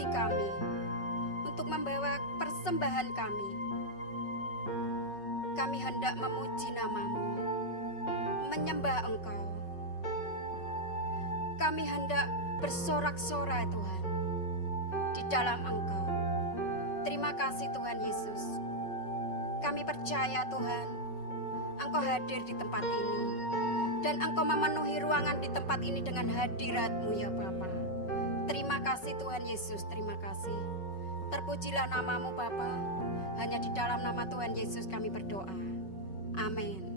hati kami untuk membawa persembahan kami. Kami hendak memuji nama-Mu, menyembah Engkau. Kami hendak bersorak-sorai Tuhan di dalam Engkau. Terima kasih Tuhan Yesus. Kami percaya Tuhan, Engkau hadir di tempat ini. Dan Engkau memenuhi ruangan di tempat ini dengan hadirat-Mu ya Bapa. Terima kasih Tuhan Yesus, terima kasih. Terpujilah nama-Mu Bapa. Hanya di dalam nama Tuhan Yesus kami berdoa. Amin.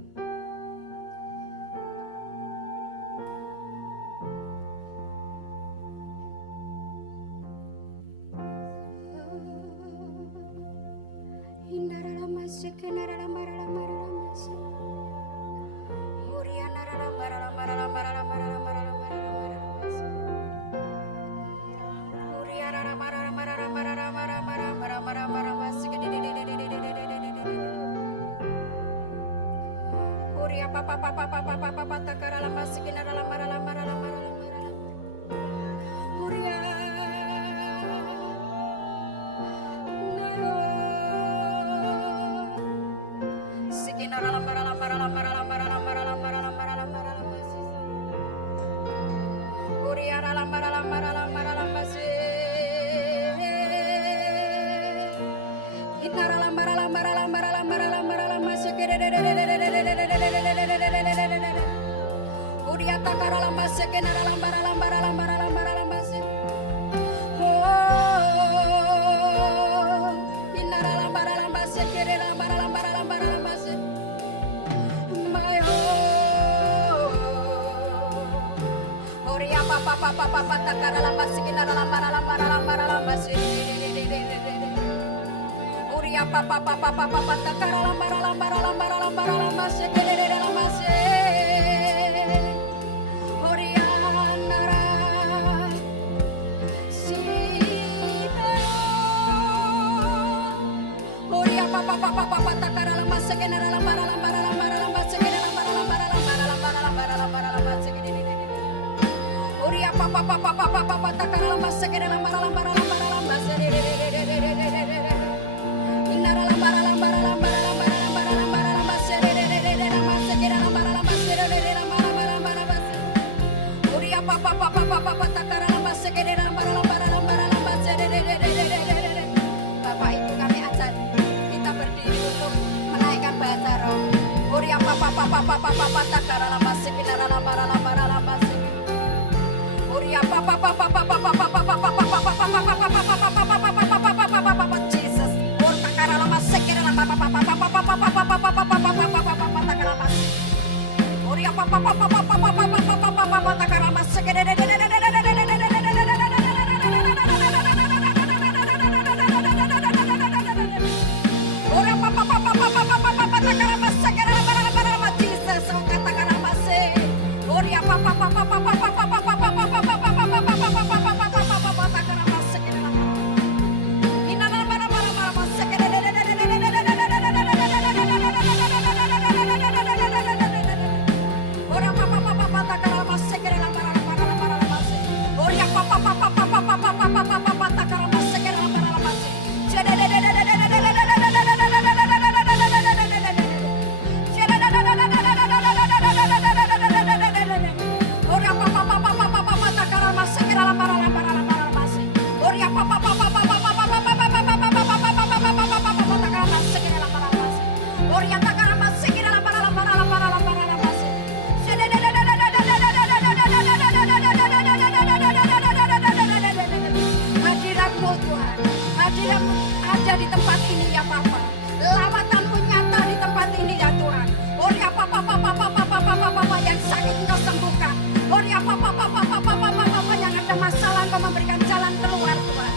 Yang ada masalah Engkau memberikan jalan keluar Tuhan.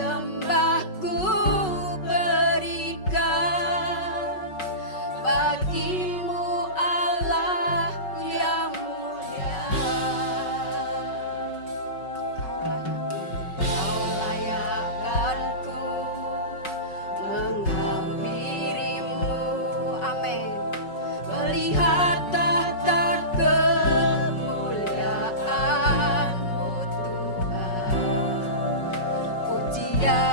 Sembahku berikan bagimu Allah yang mulia. Kau layakkanku menghampirimu, amin, melihat tahta kemuliaan-Mu Tuhan. Pujian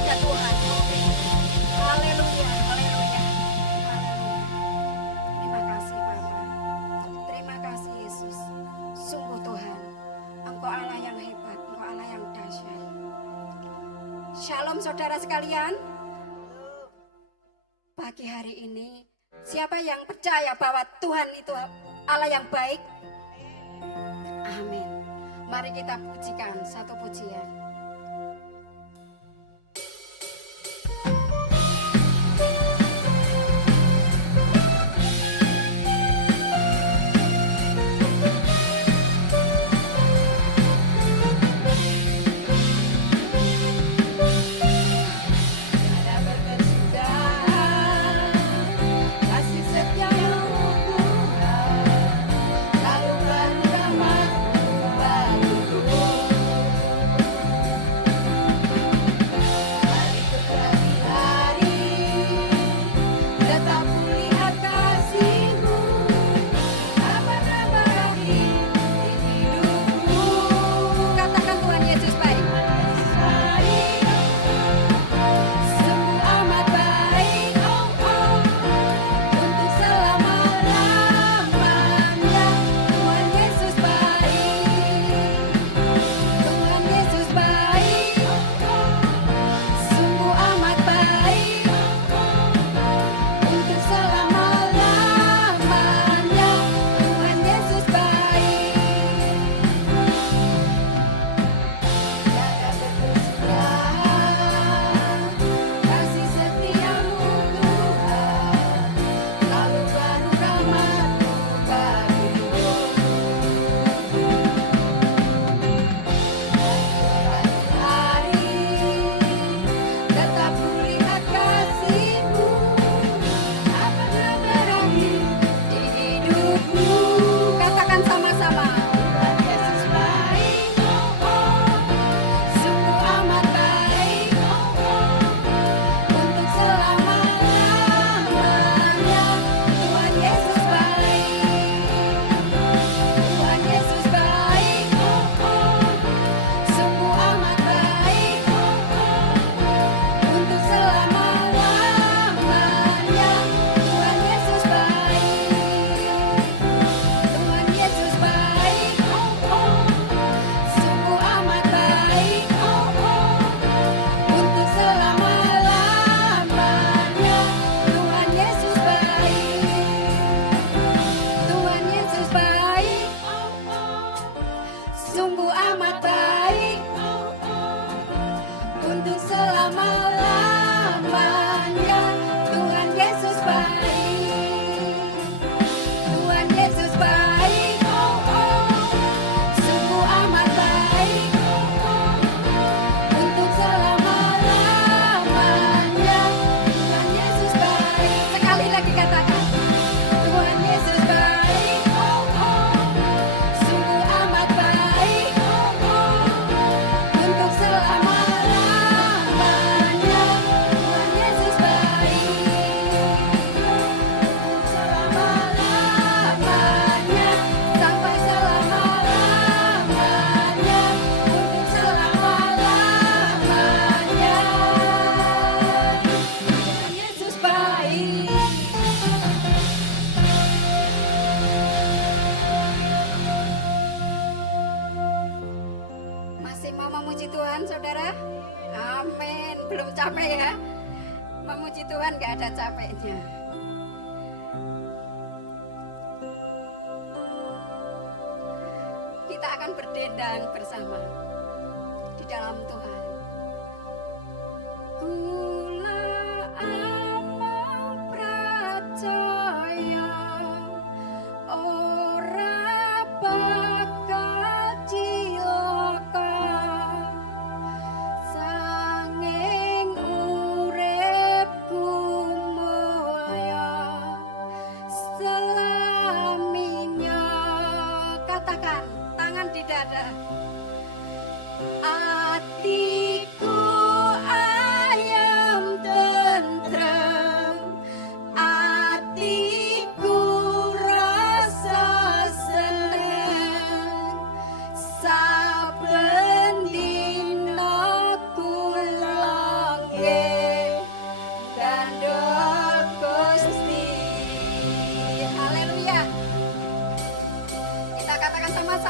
kepada Tuhan. Haleluya, haleluya, haleluya. Terima kasih Bapa. Terima kasih Yesus. Sungguh Tuhan, Engkau Allah yang hebat, Engkau Allah yang dahsyat. Shalom saudara sekalian. Pagi hari ini, siapa yang percaya bahwa Tuhan itu Allah yang baik? Amin. Mari kita pujikan satu pujian.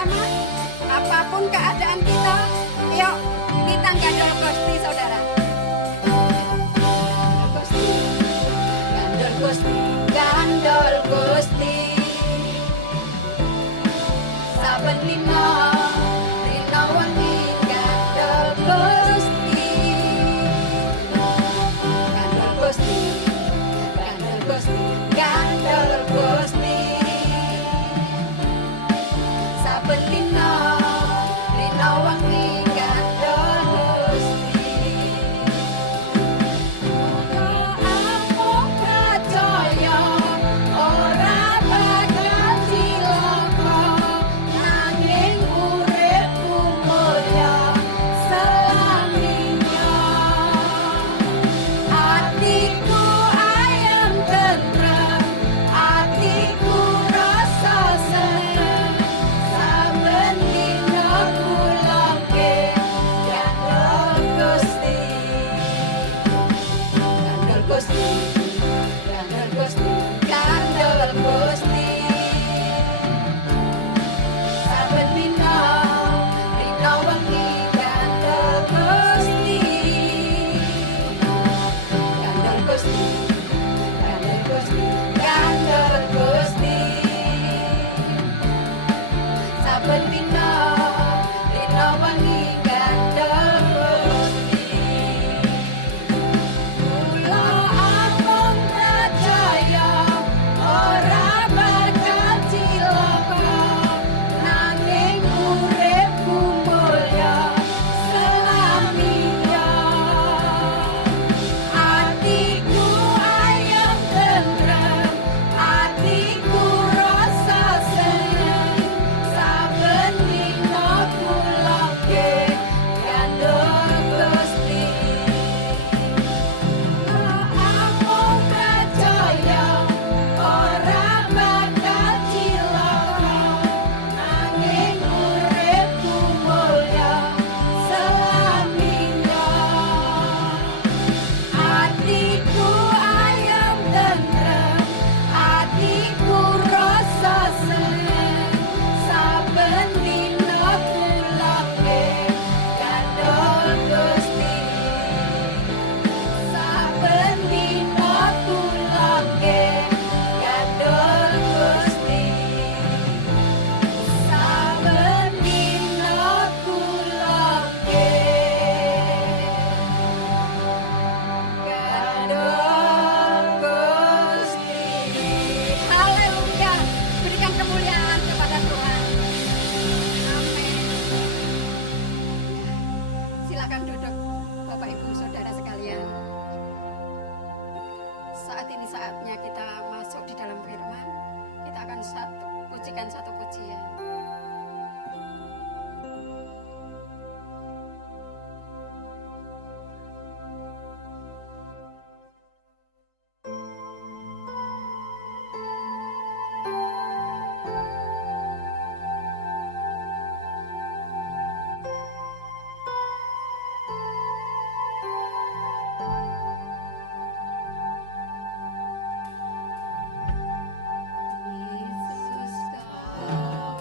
bersama-sama. Apapun keadaan kita, yuk kita gandol Gusti saudara. Gusti, gandol Gusti, gandol Gusti. Saben dina dina wengi gandol Gusti. Gandol Gusti, gandol Gusti, gandol Gusti. Saben dina dina wengi gandol Gusti. Aku percaya ora bakal cilaka, nanging uripku mulya selaminya. Atiku ayem tentrem, atiku rasa seneng. Saben dina kulake gandol Gusti. Gandol Gusti, gandol Gusti, gandol Gusti. Saben dina dina wengi gandol Gusti. Gandol Gusti, gandol Gusti, gandol Gusti. Saben dina dina wengi gandol Gusti. Kula amung percaya ora bakal cilaka, nanging uripku mulya selaminya. Atiku ayem tentrem, atiku rasa seneng. Saben dina kulake gandol Gusti. Amung percaya ora bakal cilaka, nanging uripku mulya selaminya. Atiku ayem tentrem, atiku rasa seneng. Saben dina kulake gandol Gusti. Saben dina kulake gandol Gusti. Saben dina kulake gandol Gusti. Haleluya. Berikan kemuliaan kepada Tuhan. Amin. Silakan duduk Bapak Ibu Saudara sekalian. Saat ini saatnya kita masuk di dalam firman. Kita akan pujikan satu pujian. Yesus kau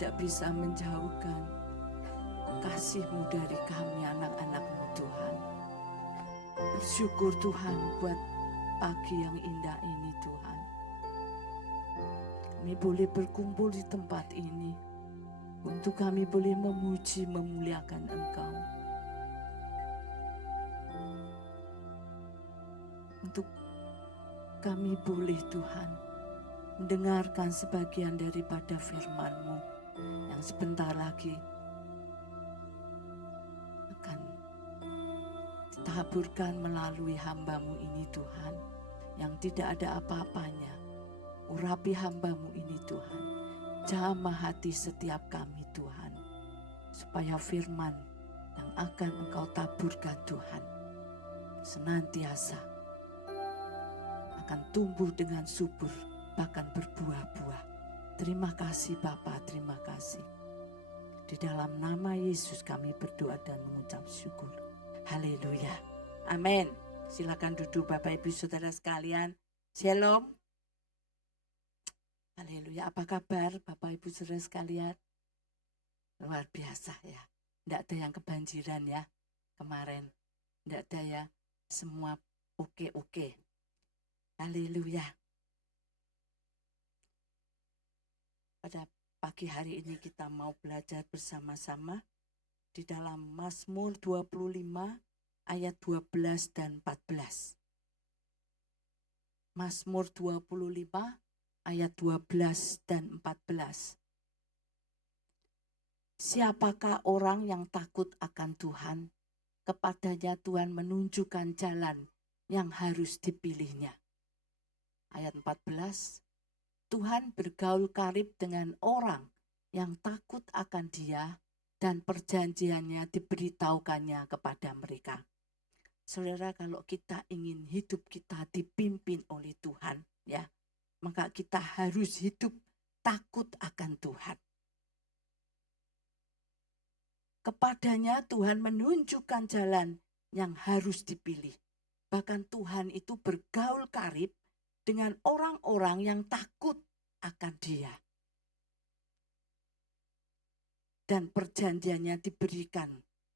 tidak bisa menjauhkan kasih-Mu dari kami anak-anak-Mu Tuhan. Bersyukur Tuhan buat pagi yang indah ini Tuhan. Kami boleh berkumpul di tempat ini untuk kami boleh memuji, memuliakan Engkau. Untuk kami boleh Tuhan mendengarkan sebagian daripada firman-Mu yang sebentar lagi akan ditaburkan melalui hamba-Mu ini Tuhan, yang tidak ada apa-apanya. Urapi hamba-Mu ini Tuhan, jamah hati setiap kami Tuhan, supaya firman yang akan Engkau taburkan Tuhan senantiasa akan tumbuh dengan subur, bahkan berbuah-buah. Terima kasih Bapa, terima kasih. Di dalam nama Yesus kami berdoa dan mengucap syukur. Haleluya. Amin. Silakan duduk Bapak Ibu Saudara sekalian. Shalom. Haleluya. Apa kabar Bapak Ibu Saudara sekalian? Luar biasa ya. Tidak ada yang kebanjiran ya kemarin. Tidak ada ya. Semua oke. Haleluya. Pada pagi hari ini kita mau belajar bersama-sama di dalam Mazmur 25 ayat 12 dan 14. Mazmur 25 ayat 12 dan 14. Siapakah orang yang takut akan Tuhan? Kepadanya Tuhan menunjukkan jalan yang harus dipilihnya. Ayat 14. Tuhan bergaul karib dengan orang yang takut akan Dia dan perjanjiannya diberitahukannya kepada mereka. Saudara, kalau kita ingin hidup kita dipimpin oleh Tuhan, ya, maka kita harus hidup takut akan Tuhan. Kepadanya Tuhan menunjukkan jalan yang harus dipilih. Bahkan Tuhan itu bergaul karib dengan orang-orang yang takut akan Dia. Dan perjanjiannya diberikan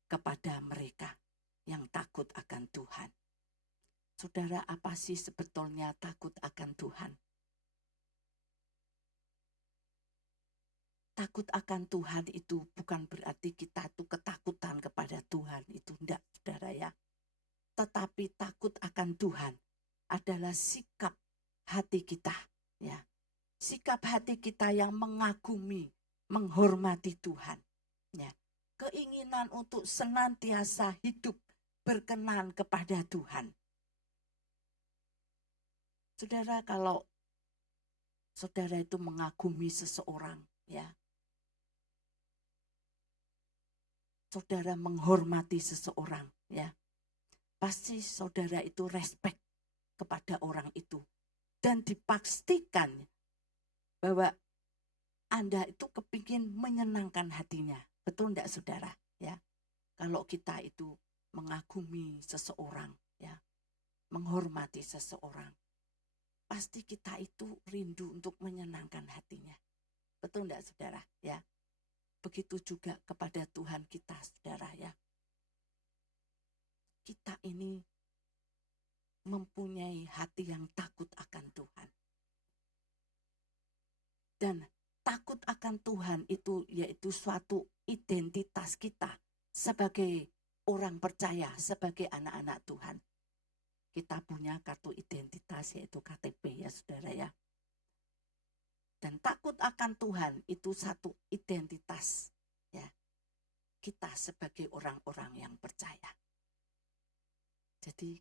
kepada mereka yang takut akan Tuhan. Saudara, apa sih sebetulnya takut akan Tuhan? Takut akan Tuhan itu bukan berarti kita tuh ketakutan kepada Tuhan. Itu enggak, saudara ya. Tetapi takut akan Tuhan adalah sikap hati kita, ya. Sikap hati kita yang mengagumi, menghormati Tuhan, ya. Keinginan untuk senantiasa hidup berkenan kepada Tuhan. Saudara, kalau saudara itu mengagumi seseorang, ya. Saudara menghormati seseorang, ya. Pasti saudara itu respect kepada orang itu. Dan dipastikan bahwa Anda itu kepingin menyenangkan hatinya. Betul enggak saudara? Ya. Kalau kita itu mengagumi seseorang, ya, menghormati seseorang, pasti kita itu rindu untuk menyenangkan hatinya. Betul enggak saudara? Ya. Begitu juga kepada Tuhan kita saudara ya. Kita ini mempunyai hati yang takut akan Tuhan. Dan takut akan Tuhan itu yaitu suatu identitas kita sebagai orang percaya, sebagai anak-anak Tuhan. Kita punya kartu identitas yaitu KTP ya saudara ya. Dan takut akan Tuhan itu satu identitas ya. Kita sebagai orang-orang yang percaya. Jadi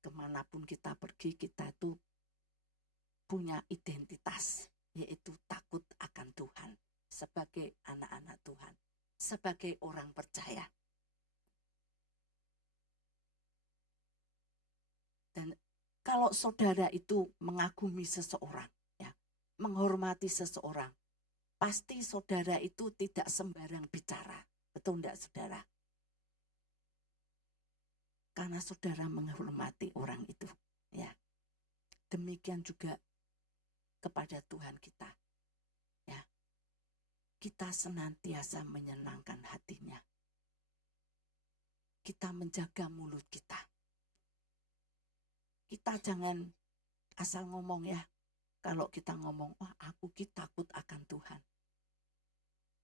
kemanapun kita pergi, kita itu punya identitas, yaitu takut akan Tuhan, sebagai anak-anak Tuhan, sebagai orang percaya. Dan kalau saudara itu mengagumi seseorang, ya, menghormati seseorang, pasti saudara itu tidak sembarang bicara. Betul enggak saudara? Karena saudara menghormati orang itu, ya. Demikian juga kepada Tuhan kita, ya. kita senantiasa menyenangkan hatinya. Kita menjaga mulut kita. Kita jangan asal ngomong ya. Kalau kita ngomong, wah aku takut akan Tuhan.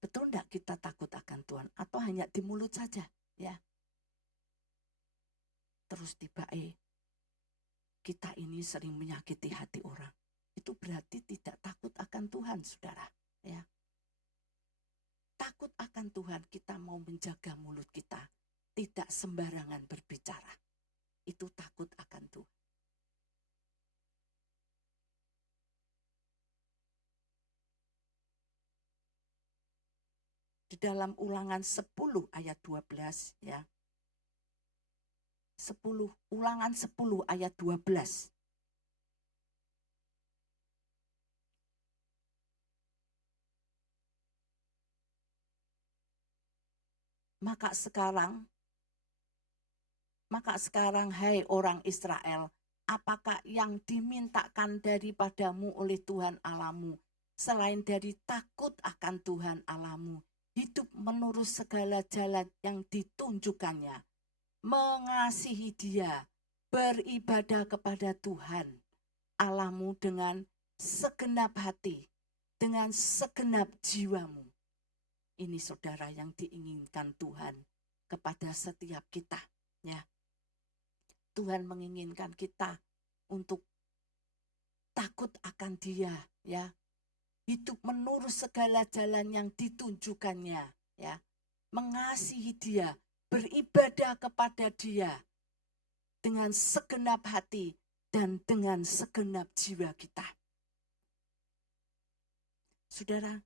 Betul enggak kita takut akan Tuhan? Atau hanya di mulut saja? Ya. Terus tiba-tiba kita ini sering menyakiti hati orang. Itu berarti tidak takut akan Tuhan, saudara. Ya. Takut akan Tuhan, kita mau menjaga mulut kita. Tidak sembarangan berbicara. Itu takut akan Tuhan. Di dalam Ulangan 10 ayat 12 ya. 10 Ulangan 10 ayat 12. Maka sekarang hai orang Israel, apakah yang dimintakan daripadamu oleh Tuhan Allahmu selain dari takut akan Tuhan Allahmu, hidup menurut segala jalan yang ditunjukkannya, mengasihi Dia, beribadah kepada Tuhan Allahmu dengan segenap hati, dengan segenap jiwamu. Ini saudara yang diinginkan Tuhan kepada setiap kita, ya. Tuhan menginginkan kita untuk takut akan Dia, ya. Hidup menurut segala jalan yang ditunjukkannya, ya. Mengasihi Dia, beribadah kepada Dia dengan segenap hati dan dengan segenap jiwa kita. Saudara,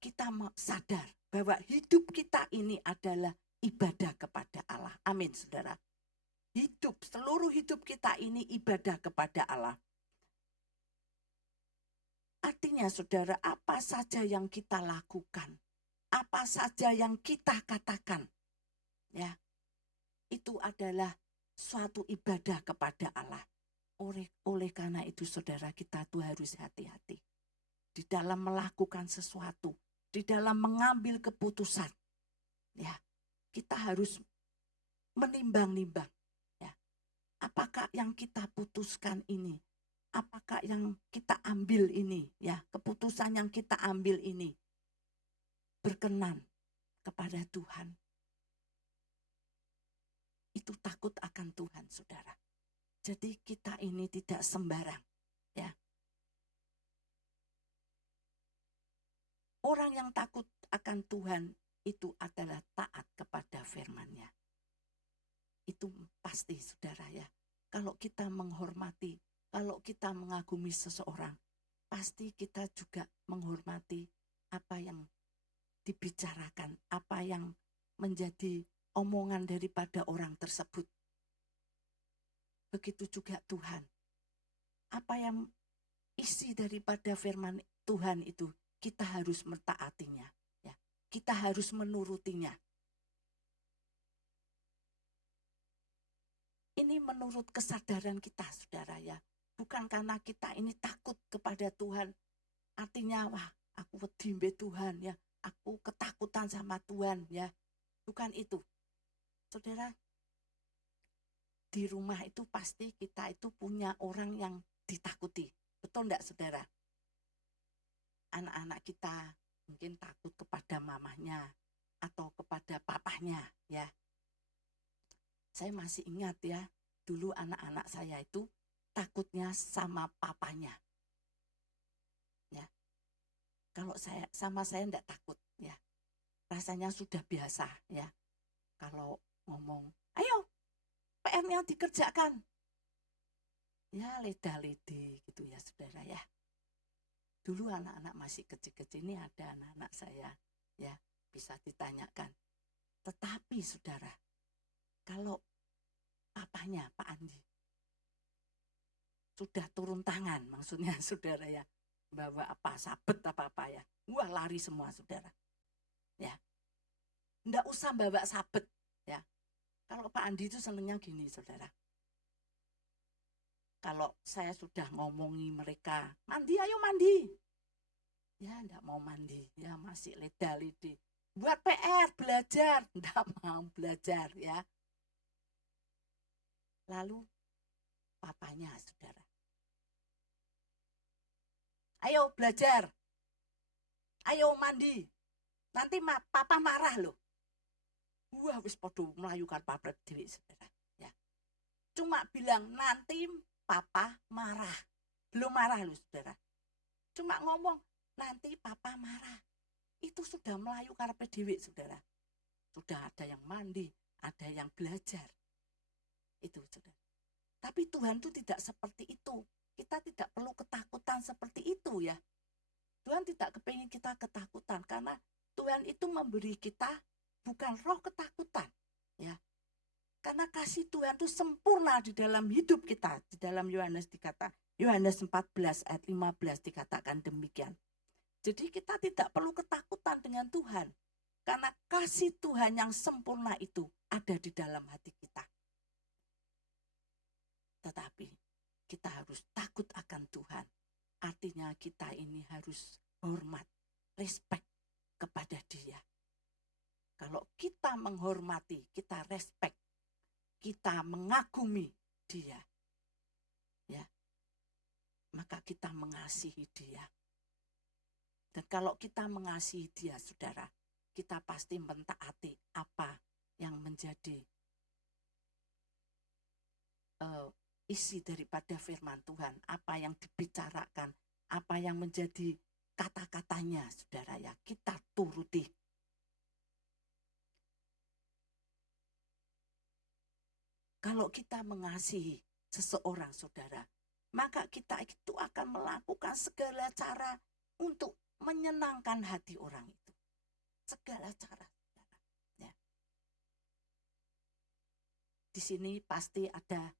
kita sadar bahwa hidup kita ini adalah ibadah kepada Allah. Amin, saudara. Seluruh hidup kita ini ibadah kepada Allah. Artinya, saudara, apa saja yang kita lakukan, apa saja yang kita katakan, ya, itu adalah suatu ibadah kepada Allah. Oleh karena itu, saudara, kita tuh harus hati-hati di dalam melakukan sesuatu. Di dalam mengambil keputusan, ya, kita harus menimbang-nimbang, ya, apakah yang kita putuskan ini, apakah yang kita ambil ini, ya, keputusan yang kita ambil ini berkenan kepada Tuhan. Itu takut akan Tuhan, saudara. Jadi kita ini tidak sembarang, ya. Orang yang takut akan Tuhan itu adalah taat kepada firman-Nya. Itu pasti, saudara, ya. Kalau kita menghormati, kalau kita mengagumi seseorang, pasti kita juga menghormati apa yang dibicarakan, apa yang menjadi omongan daripada orang tersebut. Begitu juga Tuhan. Apa yang isi daripada firman Tuhan itu, kita harus mentaatinya, ya. Kita harus menurutinya. Ini menurut kesadaran kita, saudara, ya. Bukan karena kita ini takut kepada Tuhan. Artinya, wah, aku wedi mbek Tuhan, ya. Aku ketakutan sama Tuhan, ya. Bukan itu. Saudara, di rumah itu pasti kita itu punya orang yang ditakuti. Betul enggak, saudara? Anak-anak kita mungkin takut kepada mamahnya atau kepada papahnya, ya. Saya masih ingat, ya, dulu anak-anak saya itu takutnya sama papanya, ya. Kalau sama saya enggak takut, ya. Rasanya sudah biasa, ya. Kalau ngomong, ayo PR-nya dikerjakan, ya, leda-lede gitu, ya, saudara, ya. Dulu anak-anak masih kecil-kecil, ini ada anak-anak saya, ya, bisa ditanyakan. Tetapi, saudara, kalau papanya Pak Andi sudah turun tangan, maksudnya, saudara, ya, bawa apa, sabet apa-apa, ya, wah, lari semua, saudara, ya. Nggak usah bawa sabet, ya. Kalau Pak Andi itu senangnya gini, saudara. Kalau saya sudah ngomongi mereka, mandi, ayo mandi. Ya, enggak mau mandi. Ya, masih leda-lede. Buat PR, belajar. Enggak mau belajar, ya. Lalu, papanya, saudara. Ayo belajar. Ayo mandi. Nanti papa marah loh. Wah, wis podo melayukan pabrik dewi, saudara. Ya. Cuma bilang, nanti papa marah. Belum marah loh, saudara. Cuma ngomong, nanti papa marah. Itu sudah melayu karpe dewi, saudara. Sudah ada yang mandi, ada yang belajar. Itu, saudara. Tapi Tuhan itu tidak seperti itu. Kita tidak perlu ketakutan seperti itu, ya. Tuhan tidak kepingin kita ketakutan, karena Tuhan itu memberi kita bukan roh ketakutan, ya. Karena kasih Tuhan itu sempurna di dalam hidup kita. Di dalam Yohanes 14 ayat 15 dikatakan demikian. Jadi kita tidak perlu ketakutan dengan Tuhan. Karena kasih Tuhan yang sempurna itu ada di dalam hati kita. Tetapi kita harus takut akan Tuhan. Artinya kita ini harus hormat, respect kepada Dia. Kalau kita menghormati, kita respect, kita mengagumi Dia, ya, maka kita mengasihi Dia. Dan kalau kita mengasihi Dia, saudara, kita pasti mentaati apa yang menjadi isi daripada firman Tuhan, apa yang dibicarakan, apa yang menjadi kata-katanya, saudara, ya, kita turuti. Kalau kita mengasihi seseorang, saudara, maka kita itu akan melakukan segala cara untuk menyenangkan hati orang itu. Segala cara, saudara. Ya. Di sini pasti ada,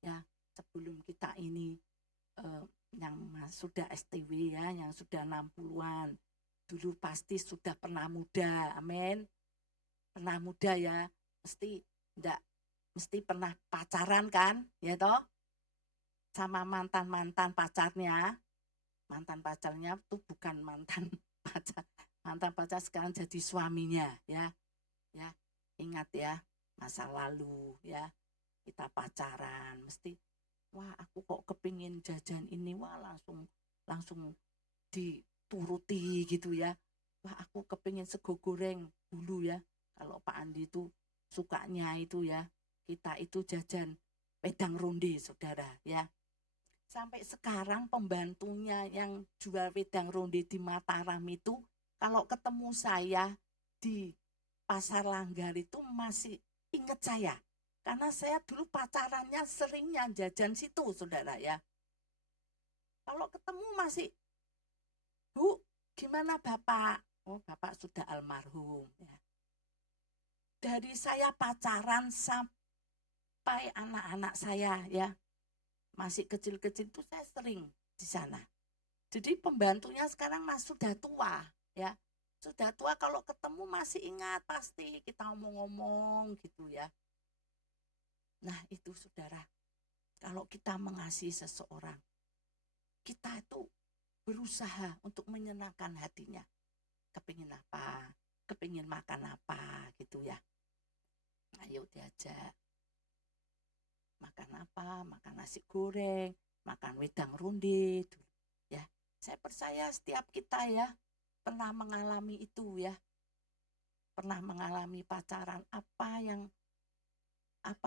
ya, sebelum kita ini yang sudah STW, ya, yang sudah 60-an, dulu pasti sudah pernah muda, amin. Pernah muda, ya, mesti pernah pacaran kan, ya toh, sama mantan pacarnya. Mantan pacarnya tuh bukan mantan pacar sekarang jadi suaminya, ya. Ya, ingat ya, masa lalu, ya, kita pacaran, mesti, wah, aku kok kepingin jajan ini, wah, langsung dituruti gitu, ya. Wah, aku kepingin sego goreng dulu, ya. Kalau Pak Andi itu sukanya itu, ya, kita itu jajan wedang ronde, saudara, ya. Sampai sekarang pembantunya yang jual wedang ronde di Mataram itu, kalau ketemu saya di Pasar Langgar itu masih ingat saya. Karena saya dulu pacarannya seringnya jajan situ, saudara, ya. Kalau ketemu masih, Bu, gimana Bapak? Oh, Bapak sudah almarhum, ya. Dari saya pacaran sampai anak-anak saya, ya, masih kecil-kecil itu saya sering di sana. Jadi pembantunya sekarang sudah tua, ya. Sudah tua, kalau ketemu masih ingat, pasti kita ngomong-ngomong gitu, ya. Nah, itu, saudara, kalau kita mengasihi seseorang, kita itu berusaha untuk menyenangkan hatinya. Kepingin apa, kepingin makan apa gitu, ya. Ayo diajak. Makan apa, makan nasi goreng, makan wedang ronde, ya. Saya percaya setiap kita, ya, pernah mengalami itu, ya. Pernah mengalami pacaran, apa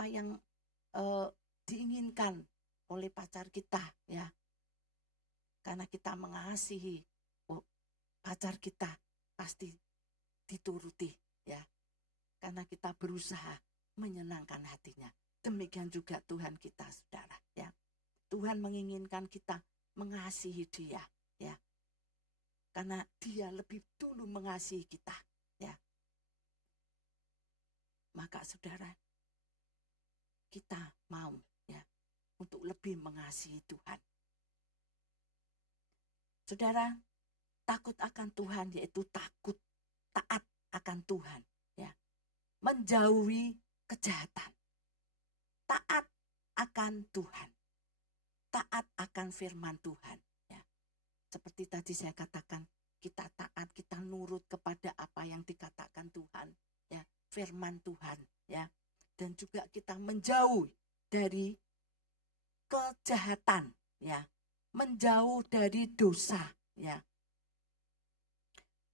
yang diinginkan oleh pacar kita, ya. Karena kita mengasihi pacar kita, pasti dituruti, ya. Karena kita berusaha menyenangkan hatinya. Demikian juga Tuhan kita, saudara, ya. Tuhan menginginkan kita mengasihi Dia, ya. Karena Dia lebih dulu mengasihi kita, ya. Maka, saudara, kita mau, ya, untuk lebih mengasihi Tuhan. Saudara, takut akan Tuhan yaitu taat akan Tuhan, ya. Menjauhi kejahatan. Taat akan Tuhan. taat akan firman Tuhan. Ya. Seperti tadi saya katakan, kita taat, kita nurut kepada apa yang dikatakan Tuhan, ya, firman Tuhan, ya. Dan juga kita menjauh dari kejahatan, ya, menjauh dari dosa, ya.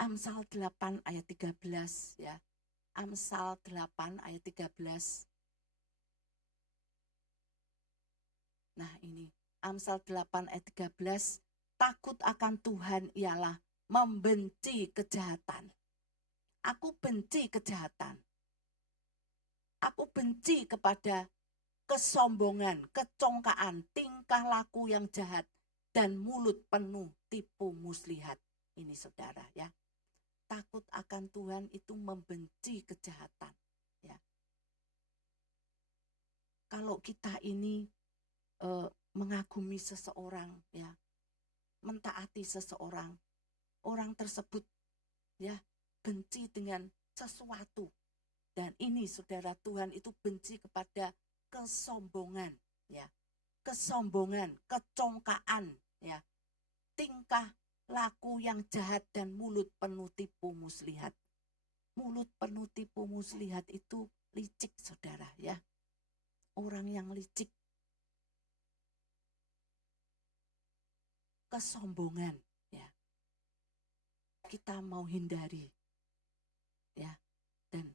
Amsal 8 ayat 13, ya. Amsal 8 ayat 13. Nah ini, Amsal 8 ayat 13, takut akan Tuhan ialah membenci kejahatan. Aku benci kejahatan. Aku benci kepada kesombongan, kecongkaan, tingkah laku yang jahat, dan mulut penuh tipu muslihat. Ini saudara, ya. Takut akan Tuhan itu membenci kejahatan, ya. Kalau kita ini mengagumi seseorang, ya, mentaati seseorang, orang tersebut, ya, benci dengan sesuatu. Dan ini saudara, Tuhan itu benci kepada kesombongan, ya, kesombongan, kecongkaan, ya, tingkah laku yang jahat dan mulut penuh tipu muslihat. Mulut penuh tipu muslihat itu licik saudara, ya. Orang yang licik, kesombongan, ya, kita mau hindari, ya. Dan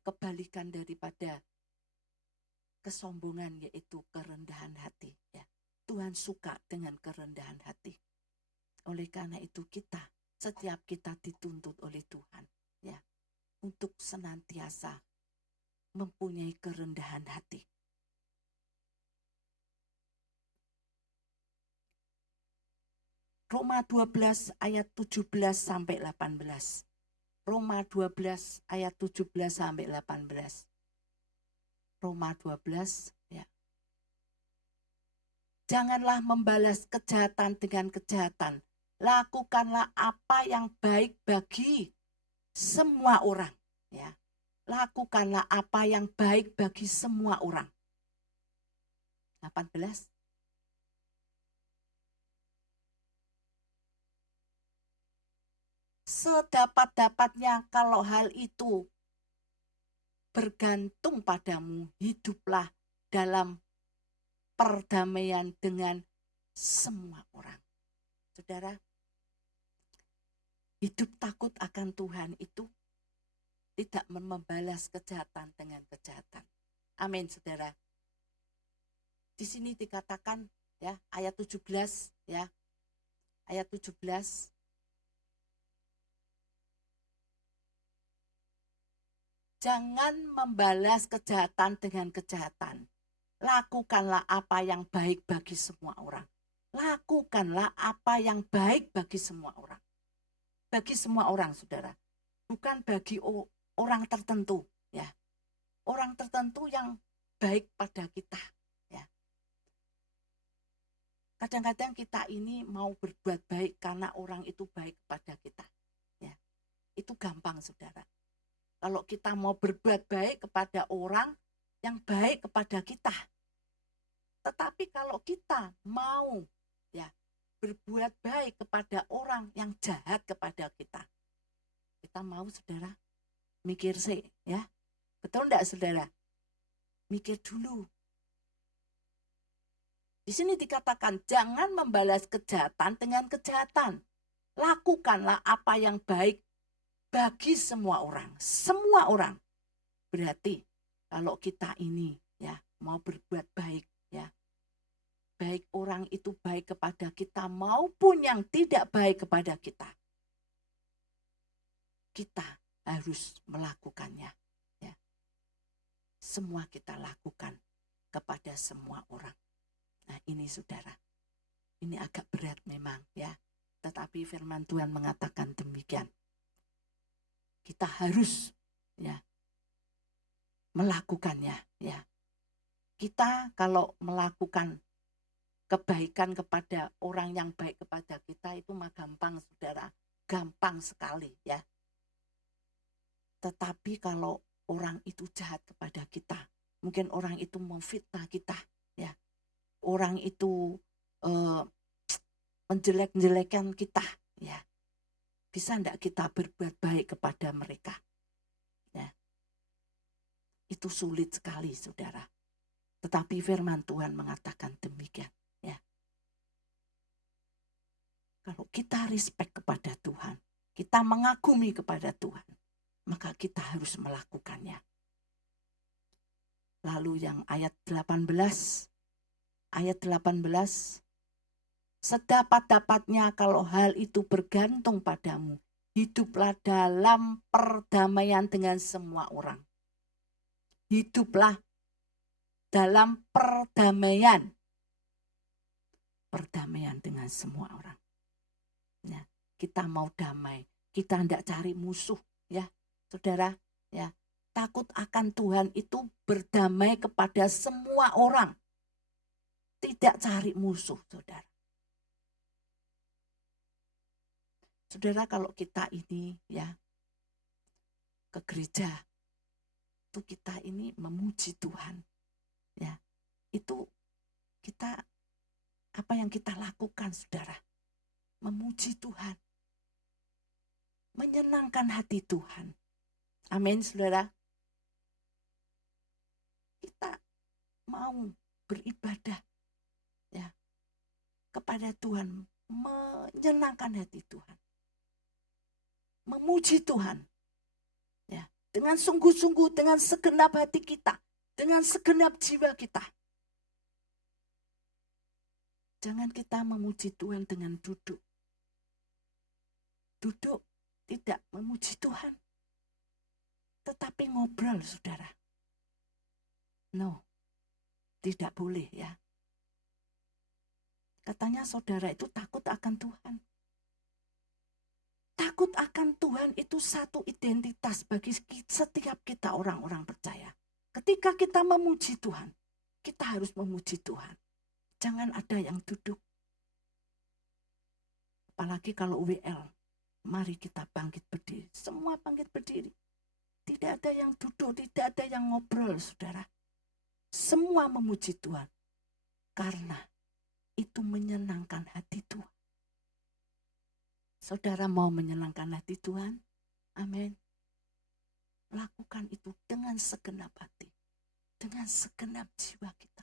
kebalikan daripada kesombongan yaitu kerendahan hati, ya. Tuhan suka dengan kerendahan hati. Oleh karena itu setiap kita dituntut oleh Tuhan, ya, untuk senantiasa mempunyai kerendahan hati. Roma 12 ayat 17 sampai 18. Roma 12 ayat 17 sampai 18. Roma 12, ya. Janganlah membalas kejahatan dengan kejahatan. Lakukanlah apa yang baik bagi semua orang, ya. Lakukanlah apa yang baik bagi semua orang. 18. Sedapat-dapatnya kalau hal itu bergantung padamu, hiduplah dalam perdamaian dengan semua orang. Saudara, hidup takut akan Tuhan itu tidak membalas kejahatan dengan kejahatan. Amin, saudara. Di sini dikatakan, ya, ayat 17, ya. Ayat 17. Jangan membalas kejahatan dengan kejahatan. Lakukanlah apa yang baik bagi semua orang. Lakukanlah apa yang baik bagi semua orang. Bagi semua orang, saudara. Bukan bagi orang tertentu, ya. Orang tertentu yang baik pada kita, ya. Kadang-kadang kita ini mau berbuat baik karena orang itu baik pada kita, ya. Itu gampang, saudara. Kalau kita mau berbuat baik kepada orang yang baik kepada kita. Tetapi kalau kita mau, ya, berbuat baik kepada orang yang jahat kepada kita. Kita mau, saudara? Mikir sih, ya. Betul enggak, saudara? Mikir dulu. Di sini dikatakan jangan membalas kejahatan dengan kejahatan. Lakukanlah apa yang baik bagi semua orang. Semua orang. Berarti kalau kita ini, ya, mau berbuat baik, ya, baik orang itu baik kepada kita maupun yang tidak baik kepada kita, kita harus melakukannya, ya. Semua kita lakukan kepada semua orang. Nah ini saudara, ini agak berat memang, ya. Tetapi firman Tuhan mengatakan demikian. Kita harus, ya, melakukannya, ya. Kita kalau melakukan kebaikan kepada orang yang baik kepada kita itu mah gampang, saudara. Gampang sekali, ya. Tetapi kalau orang itu jahat kepada kita, mungkin orang itu memfitnah kita, ya. orang itu menjelek-jelekan kita, ya. Bisa enggak kita berbuat baik kepada mereka? Ya. Itu sulit sekali, saudara. Tetapi firman Tuhan mengatakan demikian. Ya. Kalau kita respect kepada Tuhan, kita mengagumi kepada Tuhan, maka kita harus melakukannya. Lalu yang ayat 18, sedapat-dapatnya kalau hal itu bergantung padamu, hiduplah dalam perdamaian dengan semua orang. Hiduplah dalam perdamaian dengan semua orang. Ya, kita mau damai, kita tidak cari musuh, ya, saudara. Ya, takut akan Tuhan itu berdamai kepada semua orang, tidak cari musuh, saudara. Saudara, kalau kita ini ya ke gereja, itu kita ini memuji Tuhan, ya, itu kita apa yang kita lakukan, saudara, memuji Tuhan, menyenangkan hati Tuhan. Amin, saudara. Kita mau beribadah, ya, kepada Tuhan, menyenangkan hati Tuhan, memuji Tuhan, ya, dengan sungguh-sungguh, dengan segenap hati kita, dengan segenap jiwa kita. Jangan kita memuji Tuhan dengan duduk. Duduk tidak memuji Tuhan, tetapi ngobrol, saudara. No, tidak boleh, ya. Katanya saudara itu takut akan Tuhan. Takut akan Tuhan itu satu identitas bagi setiap kita orang-orang percaya. Ketika kita memuji Tuhan, kita harus memuji Tuhan. Jangan ada yang duduk. Apalagi kalau WL, mari kita bangkit berdiri. Semua bangkit berdiri. Tidak ada yang duduk, tidak ada yang ngobrol, saudara. Semua memuji Tuhan. Karena itu menyenangkan hati Tuhan. Saudara mau menyenangkan hati Tuhan? Amin. Lakukan itu dengan segenap hati, dengan segenap jiwa kita.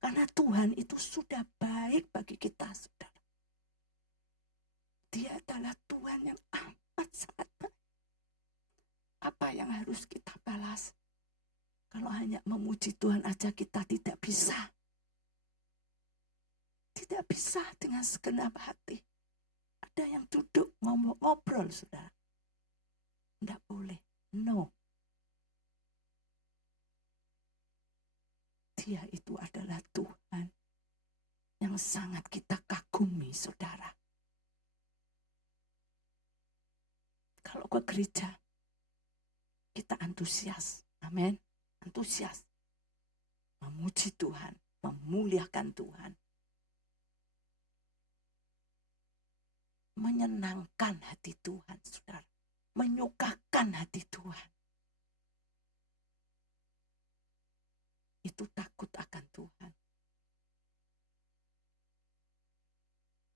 Karena Tuhan itu sudah baik bagi kita, saudara. Dia adalah Tuhan yang amat sangat baik. Apa yang harus kita balas? Kalau hanya memuji Tuhan aja kita tidak bisa. Tidak bisa dengan segenap hati. Ada yang duduk ngobrol, saudara. Tidak boleh. No. Dia itu adalah Tuhan yang sangat kita kagumi, saudara. Kalau ke gereja, kita antusias. Amin. Antusias. Memuji Tuhan, memuliakan Tuhan. Menyenangkan hati Tuhan, saudara. Menyukakan hati Tuhan. Itu takut akan Tuhan.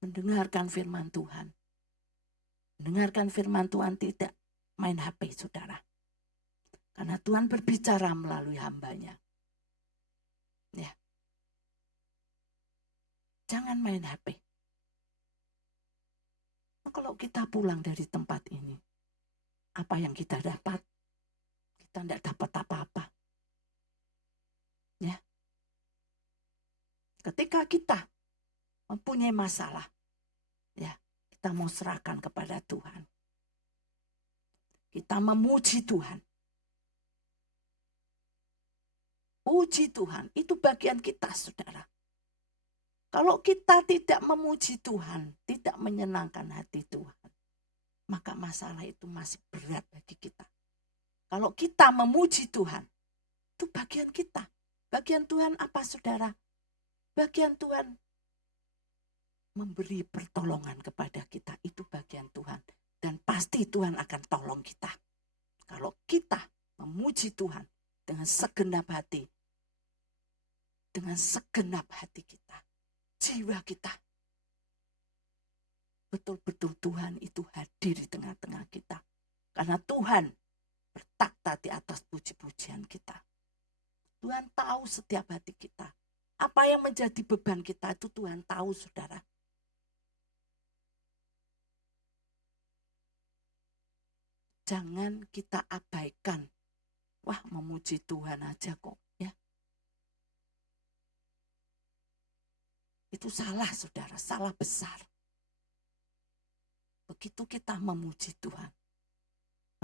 Mendengarkan firman Tuhan. Mendengarkan firman Tuhan tidak main HP, saudara. Karena Tuhan berbicara melalui hambanya. Ya. Jangan main HP. Kalau kita pulang dari tempat ini, apa yang kita dapat? Kita tidak dapat apa-apa. Ya. Ketika kita mempunyai masalah, ya, kita mau serahkan kepada Tuhan. Kita memuji Tuhan. Puji Tuhan, itu bagian kita, saudara. Kalau kita tidak memuji Tuhan, tidak menyenangkan hati Tuhan, maka masalah itu masih berat bagi kita. Kalau kita memuji Tuhan, itu bagian kita. Bagian Tuhan apa, saudara? Bagian Tuhan memberi pertolongan kepada kita. Itu bagian Tuhan. Dan pasti Tuhan akan tolong kita. Kalau kita memuji Tuhan dengan segenap hati, dengan segenap hati kita, jiwa kita. Betul-betul Tuhan itu hadir di tengah-tengah kita. Karena Tuhan bertakhta di atas puji-pujian kita. Tuhan tahu setiap hati kita. Apa yang menjadi beban kita itu Tuhan tahu, saudara. Jangan kita abaikan. Wah, memuji Tuhan aja kok, ya. Itu salah, saudara, salah besar. Begitu kita memuji Tuhan,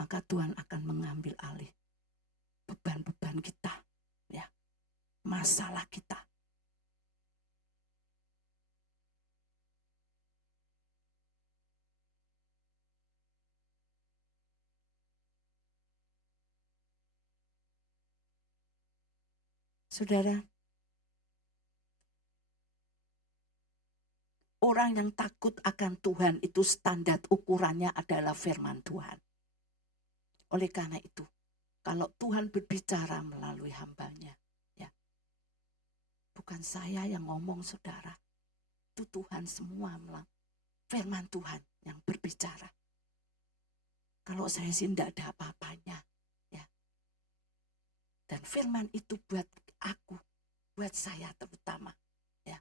maka Tuhan akan mengambil alih beban-beban kita, ya, masalah kita. Saudara, orang yang takut akan Tuhan itu standar ukurannya adalah firman Tuhan. Oleh karena itu, kalau Tuhan berbicara melalui hambanya, ya, bukan saya yang ngomong, saudara. Itu Tuhan semua, firman Tuhan yang berbicara. Kalau saya sih tidak ada apa-apanya, ya. Dan firman itu buat aku, buat saya terutama, ya.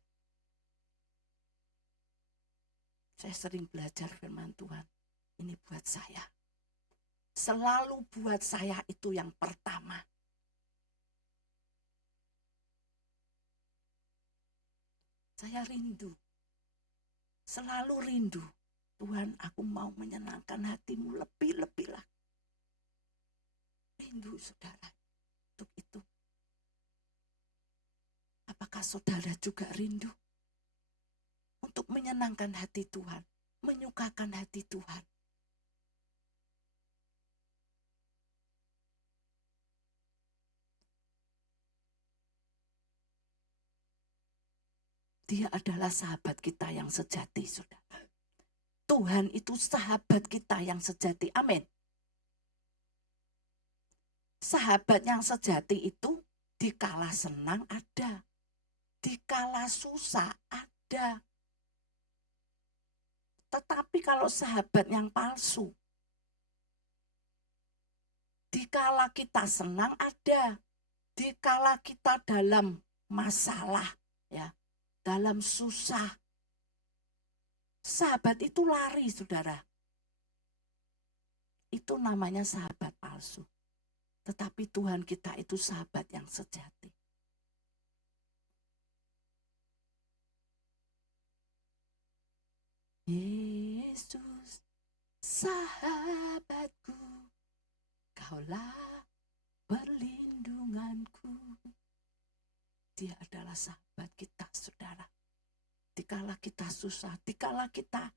Saya sering belajar firman Tuhan. Ini buat saya. Selalu buat saya itu yang pertama. Saya rindu. Selalu rindu. Tuhan, aku mau menyenangkan hatimu lebih-lebih lagi. Rindu, saudara, untuk itu. Apakah saudara juga rindu? Untuk menyenangkan hati Tuhan, menyukakan hati Tuhan. Dia adalah sahabat kita yang sejati, saudara. Tuhan itu sahabat kita yang sejati. Amin. Sahabat yang sejati itu dikala senang ada, dikala susah ada. Tetapi kalau sahabat yang palsu, dikala kita senang ada, dikala kita dalam masalah, ya, dalam susah, sahabat itu lari, saudara. Itu namanya sahabat palsu. Tetapi Tuhan kita itu sahabat yang sejati. Yesus, sahabatku, kaulah perlindunganku. Dia adalah sahabat kita, saudara. Dikala kita susah, dikala kita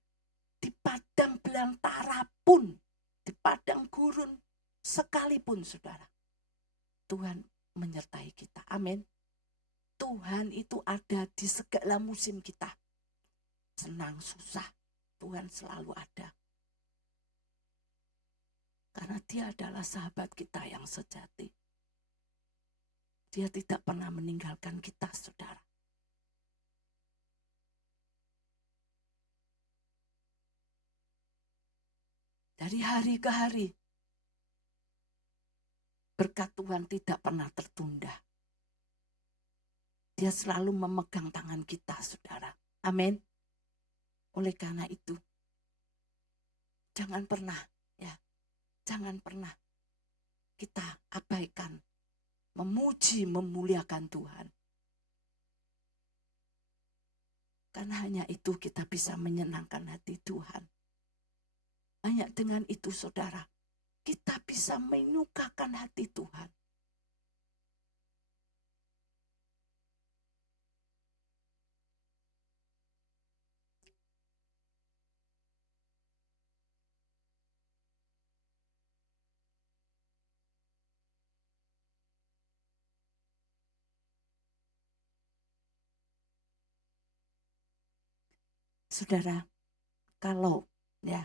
di padang belantara pun, di padang gurun sekalipun, saudara, Tuhan menyertai kita. Amin. Tuhan itu ada di segala musim kita. Senang, susah, Tuhan selalu ada. Karena dia adalah sahabat kita yang sejati. Dia tidak pernah meninggalkan kita, saudara. Dari hari ke hari, berkat Tuhan tidak pernah tertunda. Dia selalu memegang tangan kita, saudara. Amin. Oleh karena itu, jangan pernah, ya, jangan pernah kita abaikan, memuji, memuliakan Tuhan. Karena hanya itu kita bisa menyenangkan hati Tuhan. Hanya dengan itu, saudara, kita bisa menyukakan hati Tuhan. Saudara, kalau, ya,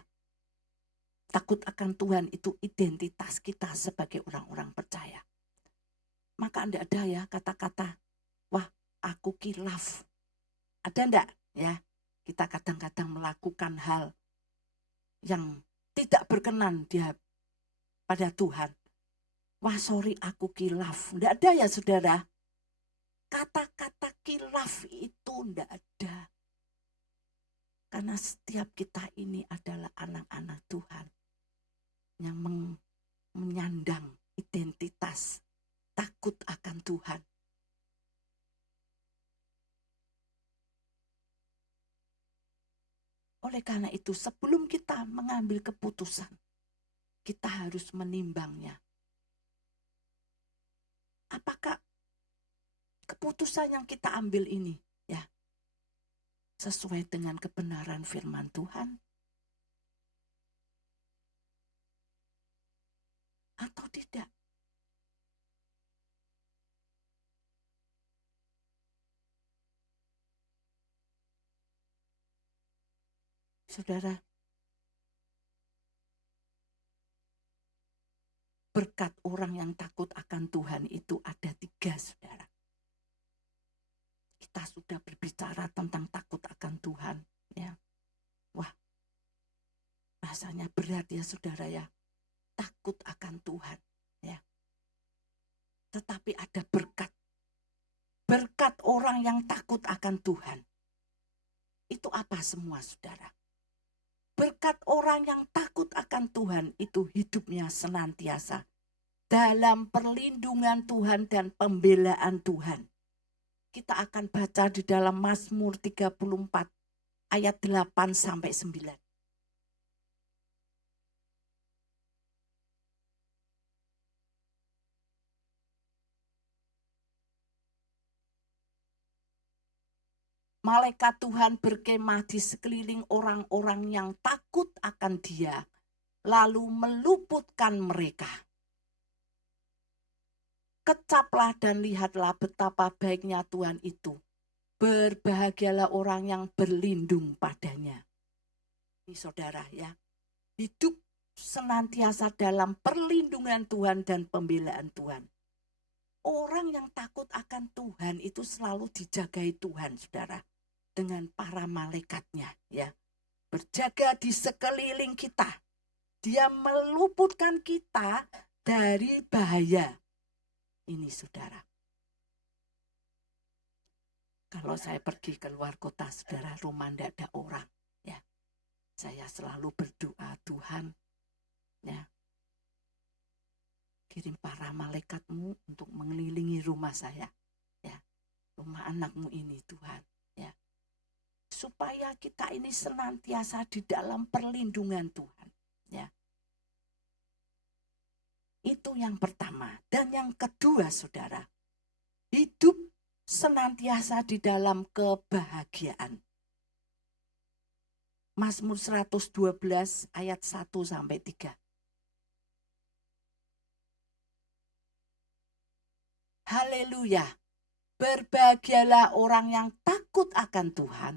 takut akan Tuhan itu identitas kita sebagai orang-orang percaya, maka tidak ada, ya, kata-kata, wah, aku kilaf. Ada enggak ya? Kita kadang-kadang melakukan hal yang tidak berkenan dia pada Tuhan. Wah sorry aku kilaf. Enggak ada ya saudara. Kata-kata kilaf itu enggak ada. Karena setiap kita ini adalah anak-anak Tuhan yang menyandang identitas takut akan Tuhan. Oleh karena itu, sebelum kita mengambil keputusan, kita harus menimbangnya. Apakah keputusan yang kita ambil ini ya sesuai dengan kebenaran firman Tuhan atau tidak? Saudara, berkat orang yang takut akan Tuhan itu ada 3, saudara. Kita sudah berbicara tentang takut akan Tuhan, ya. Wah, rasanya berat ya saudara ya, takut akan Tuhan, ya. Tetapi ada berkat orang yang takut akan Tuhan. Itu apa semua saudara? Berkat orang yang takut akan Tuhan itu hidupnya senantiasa dalam perlindungan Tuhan dan pembelaan Tuhan. Kita akan baca di dalam Mazmur 34 ayat 8 sampai 9. Malaikat Tuhan berkemah di sekeliling orang-orang yang takut akan Dia, lalu meluputkan mereka. Kecaplah dan lihatlah betapa baiknya Tuhan itu. Berbahagialah orang yang berlindung padanya. Ini saudara ya, hidup senantiasa dalam perlindungan Tuhan dan pembelaan Tuhan. Orang yang takut akan Tuhan itu selalu dijagai Tuhan, saudara, dengan para malaikatnya ya. Berjaga di sekeliling kita. Dia meluputkan kita dari bahaya. Ini saudara. Kalau saya pergi ke luar kota, saudara, rumah tidak ada orang, ya. Saya selalu berdoa, Tuhan, ya, kirim para malaikatmu untuk mengelilingi rumah saya, ya, rumah anakmu ini, Tuhan, ya, supaya kita ini senantiasa di dalam perlindungan Tuhan, ya. Itu yang pertama. Dan yang kedua, saudara, hidup senantiasa di dalam kebahagiaan. Mazmur 112 ayat 1 sampai 3. Haleluya. Berbahagialah orang yang takut akan Tuhan,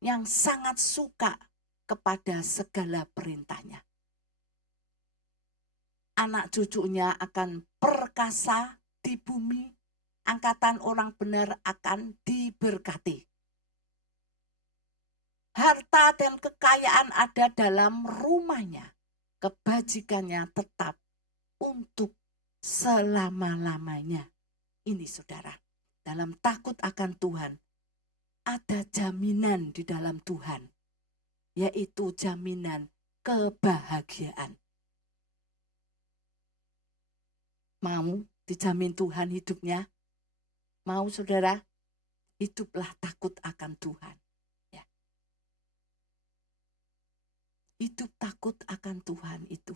yang sangat suka kepada segala perintahnya. Anak cucunya akan perkasa di bumi, angkatan orang benar akan diberkati. Harta dan kekayaan ada dalam rumahnya, kebajikannya tetap untuk selama-lamanya. Ini saudara, dalam takut akan Tuhan, ada jaminan di dalam Tuhan, yaitu jaminan kebahagiaan. Mau dijamin Tuhan hidupnya? Mau saudara? Hiduplah takut akan Tuhan. Ya. Hidup takut akan Tuhan itu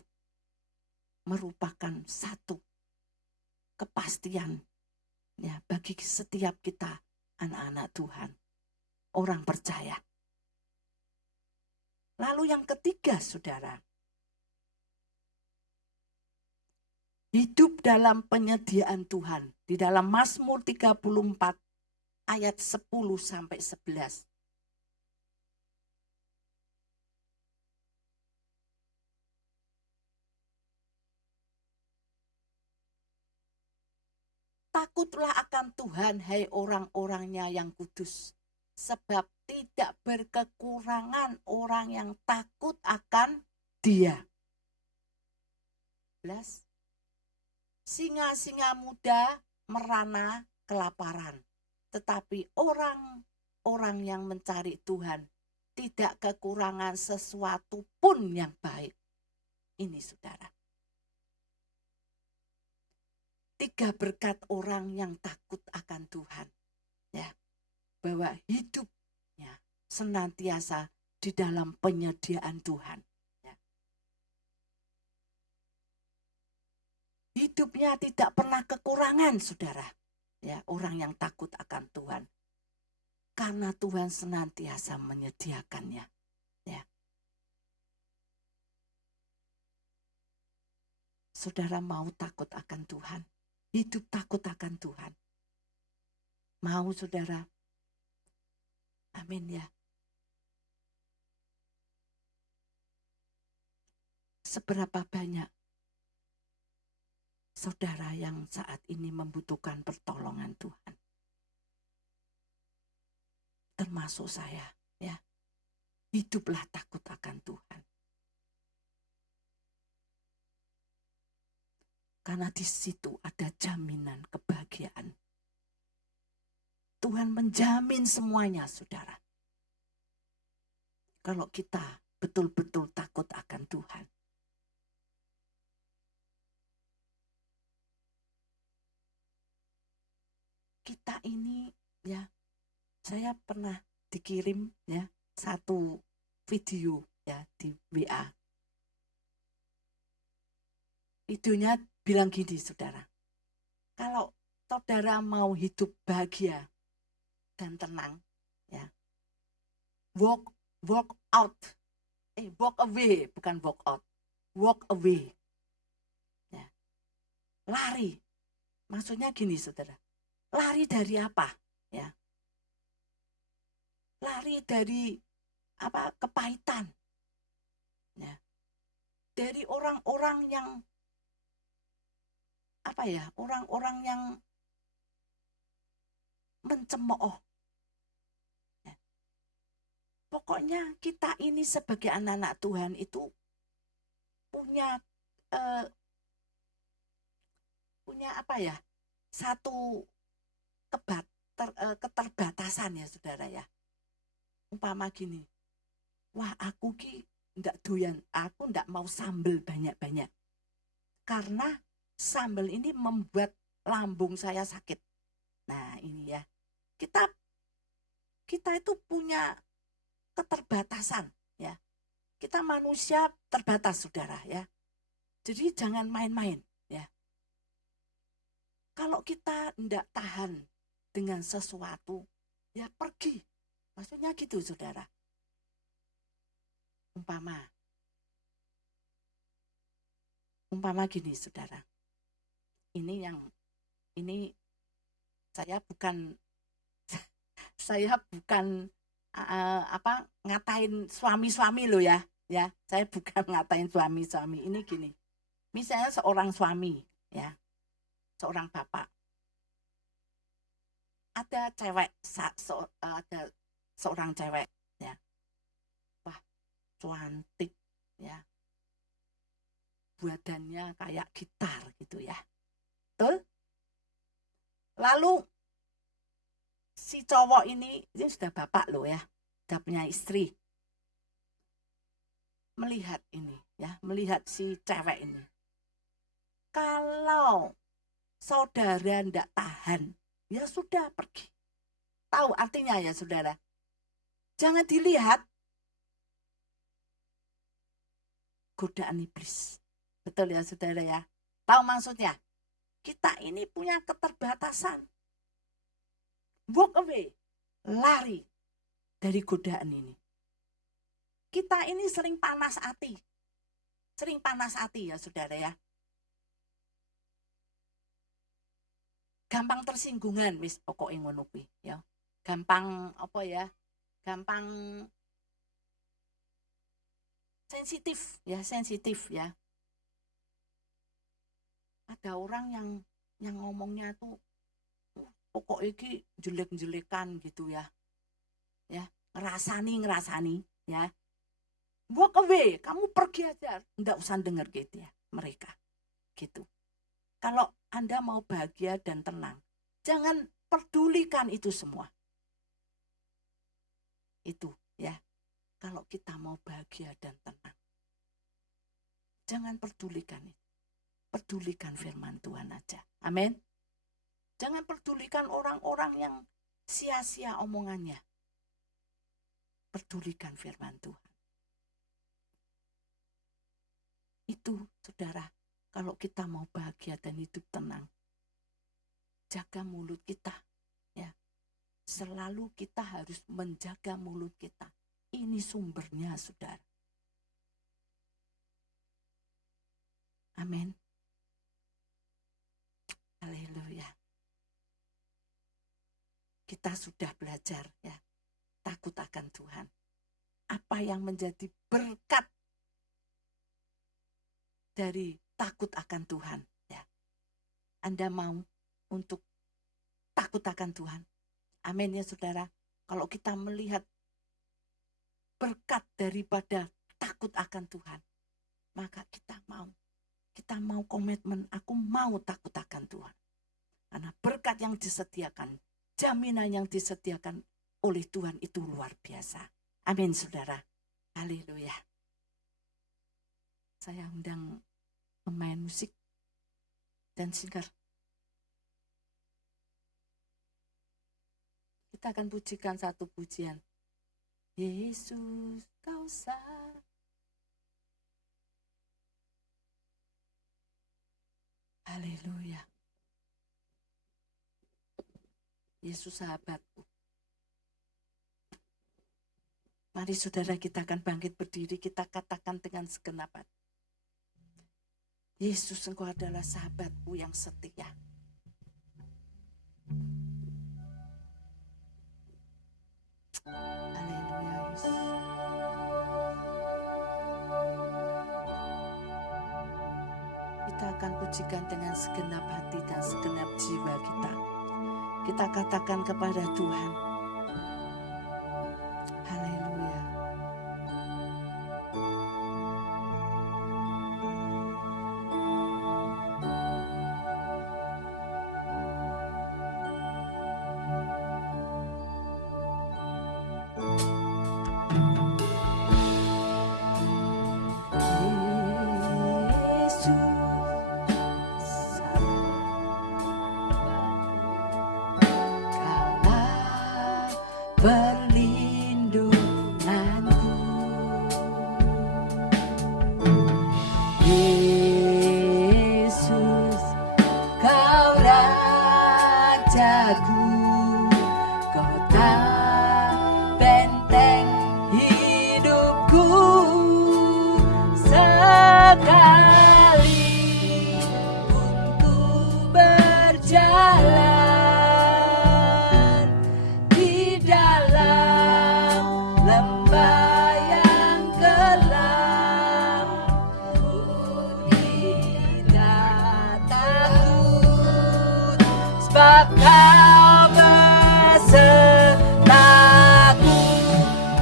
merupakan satu kepastian ya bagi setiap kita anak-anak Tuhan, orang percaya. Lalu yang ketiga saudara, hidup dalam penyediaan Tuhan. Di dalam Mazmur 34 ayat 10 sampai 11. Takutlah akan Tuhan, hai orang-orangnya yang kudus, sebab tidak berkekurangan orang yang takut akan Dia. 11. Singa-singa muda merana kelaparan, tetapi orang-orang yang mencari Tuhan tidak kekurangan sesuatu pun yang baik. Ini saudara. 3 berkat orang yang takut akan Tuhan. Ya, bahwa hidupnya senantiasa di dalam penyediaan Tuhan. Ya. Hidupnya tidak pernah kekurangan, saudara. Ya, orang yang takut akan Tuhan. Karena Tuhan senantiasa menyediakannya. Ya. Saudara mau takut akan Tuhan? Hidup takut akan Tuhan. Mau saudara? Amin ya. Seberapa banyak saudara yang saat ini membutuhkan pertolongan Tuhan? Termasuk saya, ya. Hiduplah takut akan Tuhan. Karena di situ ada jaminan kebahagiaan. Tuhan menjamin semuanya, saudara. Kalau kita betul-betul takut akan Tuhan. Kita ini, ya, saya pernah dikirim ya satu video ya di WA. Videonya bilang gini, saudara. Kalau saudara mau hidup bahagia dan tenang, ya, walk away, bukan walk out, walk away, ya. Lari, maksudnya gini, saudara. Lari dari apa? Ya, lari dari apa? Kepahitan, ya. Dari orang-orang yang apa ya, orang-orang yang mencemooh. Ya. Pokoknya kita ini sebagai anak-anak Tuhan itu punya apa ya, satu keterbatasan ya saudara ya. Umpama gini, wah aku ki ndak doyan, aku ndak mau sambel banyak-banyak. Karena sambal ini membuat lambung saya sakit. Nah ini ya, kita itu punya keterbatasan ya. Kita manusia terbatas, saudara ya. Jadi jangan main-main ya. Kalau kita tidak tahan dengan sesuatu, ya pergi. Maksudnya gitu, saudara. Umpama gini, saudara. Ini saya bukan ngatain suami-suami lo ya. Ya, saya bukan ngatain suami-suami. Ini gini. Misalnya seorang suami, ya. Seorang bapak. Ada cewek, ada seorang cewek, ya. Wah, cantik, ya. Badannya kayak gitar gitu ya. Betul? Lalu si cowok ini sudah bapak loh ya, sudah punya istri. Melihat ini ya, melihat si cewek ini. Kalau saudara ndak tahan, ya sudah pergi. Tahu artinya ya saudara? Jangan dilihat godaan iblis. Betul ya saudara ya? Tahu maksudnya? Kita ini punya keterbatasan. Walk away, lari dari godaan ini. Kita ini sering panas hati. Sering panas hati ya saudara ya. Gampang tersinggungan wis pokoknya ngono kuwi ya. Gampang apa ya? Gampang sensitif ya. Ada orang yang ngomongnya tuh pokoknya iki jelek-jelekan gitu ya. Ya, ngerasani ya. Walk away, kamu pergi aja. Enggak usah denger gitu ya mereka. Gitu. Kalau Anda mau bahagia dan tenang, jangan pedulikan itu semua. Itu ya. Kalau kita mau bahagia dan tenang, jangan pedulikan itu. Pedulikan firman Tuhan aja. Amin. Jangan pedulikan orang-orang yang sia-sia omongannya. Pedulikan firman Tuhan. Itu, saudara, kalau kita mau bahagia dan hidup tenang, jaga mulut kita. Ya, selalu kita harus menjaga mulut kita. Ini sumbernya, saudara. Amin. Haleluya. Kita sudah belajar ya, takut akan Tuhan. Apa yang menjadi berkat dari takut akan Tuhan ya. Anda mau untuk takut akan Tuhan. Amin ya saudara. Kalau kita melihat berkat daripada takut akan Tuhan, maka kita mau komitmen, aku mau takut akan Tuhan. Karena berkat yang disediakan, jaminan yang disediakan oleh Tuhan itu luar biasa. Amin saudara. Haleluya. Saya undang pemain musik dan singer. Kita akan pujikan satu pujian. Yesus kau sah. Haleluya. Yesus sahabatku. Mari saudara, kita akan bangkit berdiri, kita katakan dengan segenap hati. Yesus, engkau adalah sahabatku yang setia. Haleluya Yesus. Kita akan pujikan dengan segenap hati dan segenap jiwa kita. Kita katakan kepada Tuhan, haleluya. Perlindunganku, Yesus, kau rajaku, kota benteng hidupku. Sekali untuk berjalan sebab kau besertaku,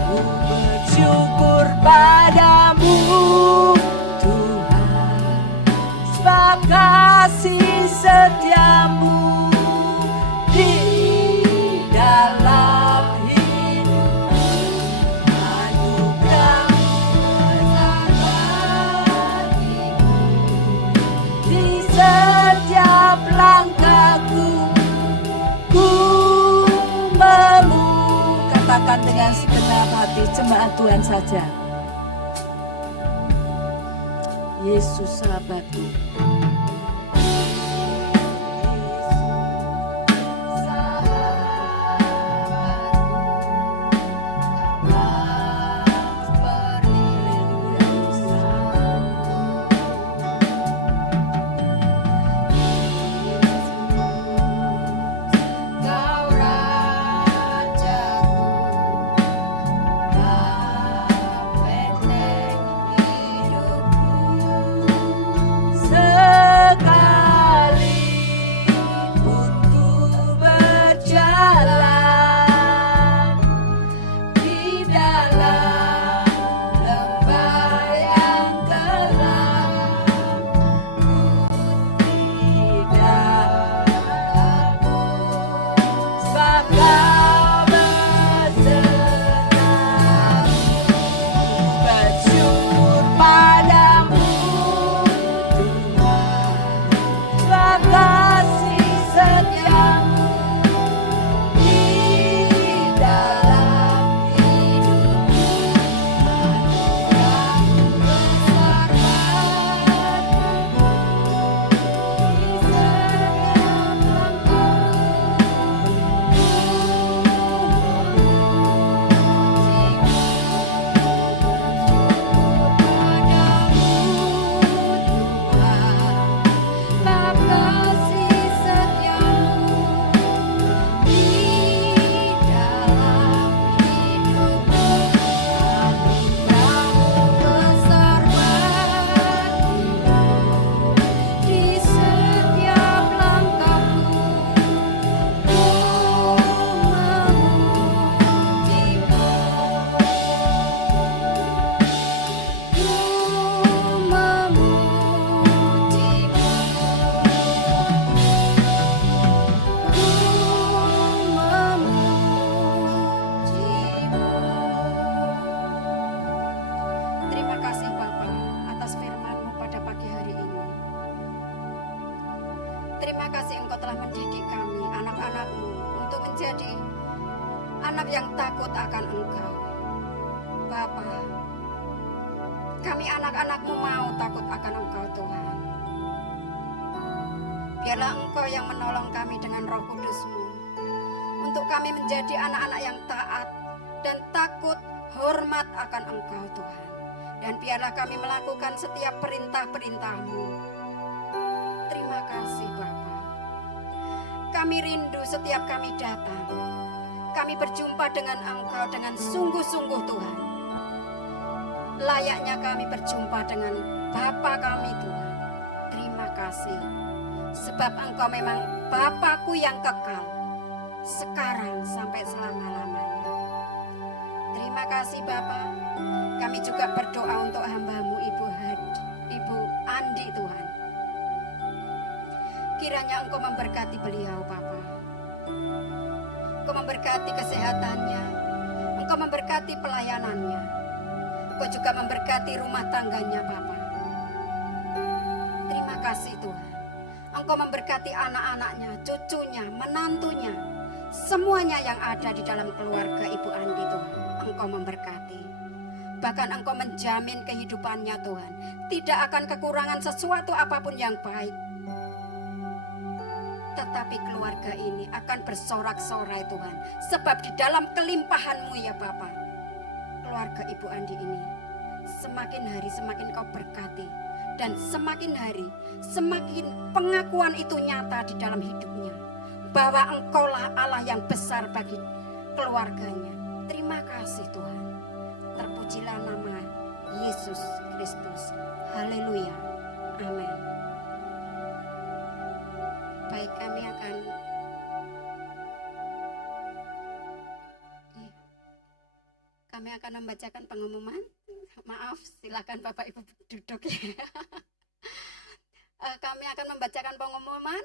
ku bersyukur padamu Tuhan, sebab kasih setiamu di dalam hidupku. Anugerah-Mu bersama-Mu di setiap langkahku. Katakan dengan segenap hati, jemaat Tuhan saja. Yesus sahabatku. Sekali Terima kasih Engkau telah mendidik kami, anak-anak-Mu, untuk menjadi anak yang takut akan Engkau. Bapa, kami anak-anak-Mu mau takut akan Engkau Tuhan. Biarlah Engkau yang menolong kami dengan Roh Kudus-Mu, untuk kami menjadi anak-anak yang taat dan takut hormat akan Engkau Tuhan. Dan biarlah kami melakukan setiap perintah-perintah-Mu. Terima kasih Bapa. Kami rindu setiap kami datang. Kami berjumpa dengan Engkau dengan sungguh-sungguh Tuhan. Layaknya kami berjumpa dengan Bapa kami Tuhan. Terima kasih. Sebab Engkau memang Bapakku yang kekal, sekarang sampai selama-lamanya. Terima kasih Bapa. Kami juga berdoa untuk hamba-Mu Ibu Andi Tuhan. Kiranya Engkau memberkati beliau Bapa. Engkau memberkati kesehatannya, Engkau memberkati pelayanannya, Engkau juga memberkati rumah tangganya Bapa. Terima kasih Tuhan. Engkau memberkati anak-anaknya, cucunya, menantunya, semuanya yang ada di dalam keluarga Ibu Andi Tuhan. Engkau memberkati. Bahkan Engkau menjamin kehidupannya Tuhan. Tidak akan kekurangan sesuatu apapun yang baik. Tetapi keluarga ini akan bersorak-sorai Tuhan. Sebab di dalam kelimpahan-Mu ya Bapa, keluarga Ibu Andi ini semakin hari semakin Kau berkati. Dan semakin hari semakin pengakuan itu nyata di dalam hidupnya. Bahwa Engkaulah Allah yang besar bagi keluarganya. Terima kasih Tuhan. Terpujilah nama Yesus Kristus. Haleluya. Amin. Baik, kami akan membacakan pengumuman. Maaf, silakan Bapak Ibu duduk ya. Kami akan membacakan pengumuman,